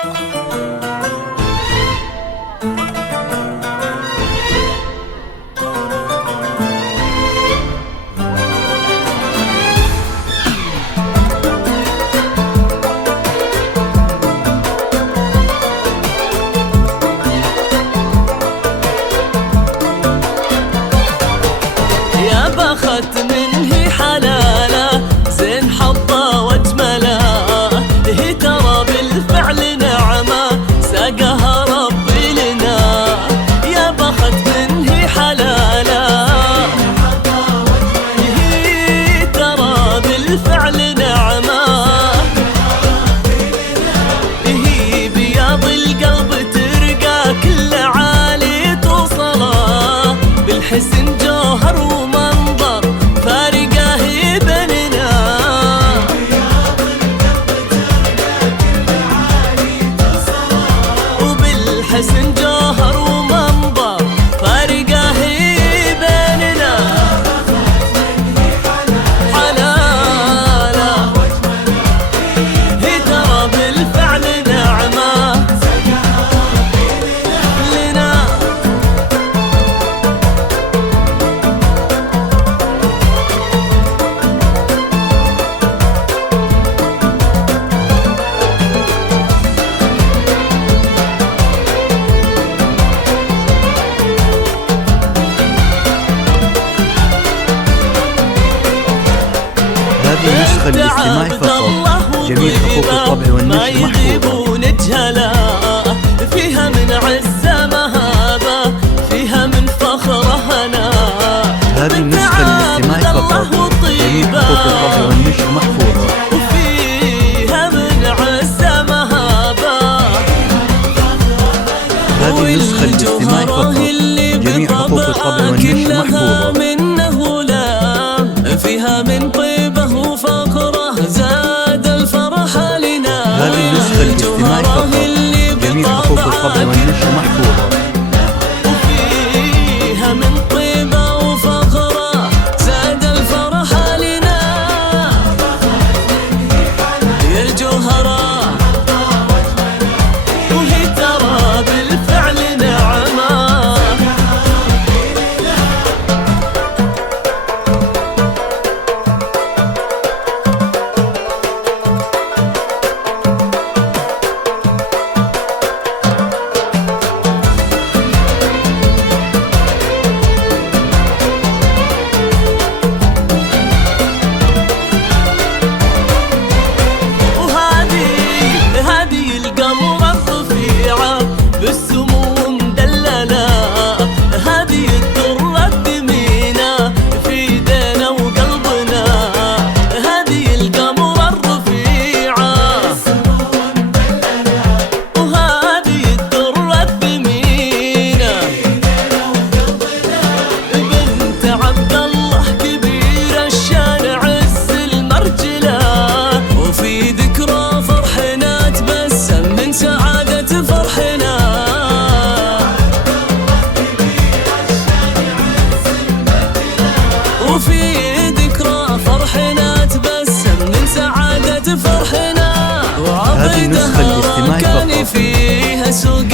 يا بخت منه حلاله زين حظه واجمله، هي ترى بالفعل نعمه ساقها ربي لنا. يا بخت منه حلاله هي ترى بالفعل نعمه، هي بياض القلب ترقى كل عالي توصله، بالحسن جوهر ومنظر فارقه بيننا. وبالحسن جوهر ومنظر فارقه بيننا. حلاله هي ترى بالفعل نعمه لنا. هذه نسخة الاستماع فقط، جميع حقوق الطبع والنشر محفوظة. نجهلا فيها من عزة مهابة، فيها من فخر هنا. هذه نسخة الاستماع فقط، جميع حقوق الطبع والنشر محفوظة. وفيها من عزة مهابة. هذه نسخة الاستماع فقط، جميع حقوق الطبع والنشر محفوظة. منه لام فيها من طيبه وفقره زاد الفرح لنا. هذه نسخة الاستماع فقط، جميع حقوق الطبع والنشر محفوظة. وفيها من طيبه وفقره زاد الفرح لنا. يا الجوهره وهي ترى بالفعل نعمه. هذه القمرة الرفيعة بالسمو مدللة، هذه الدرة الثمينة في ايدينا وقلبنا. هذه القمرة الرفيعة وهذه الدرة الثمينة، بنت عبد الله كبير الشان عز المرجلة. وفي ذكرى فرحنا تبسم من سعادة فرحنا. وفي ذكرى فرحنا تبسم من سعادة فرحنا. هذه نسخة الاستماع وعضيدها كان فقط. فيها سوق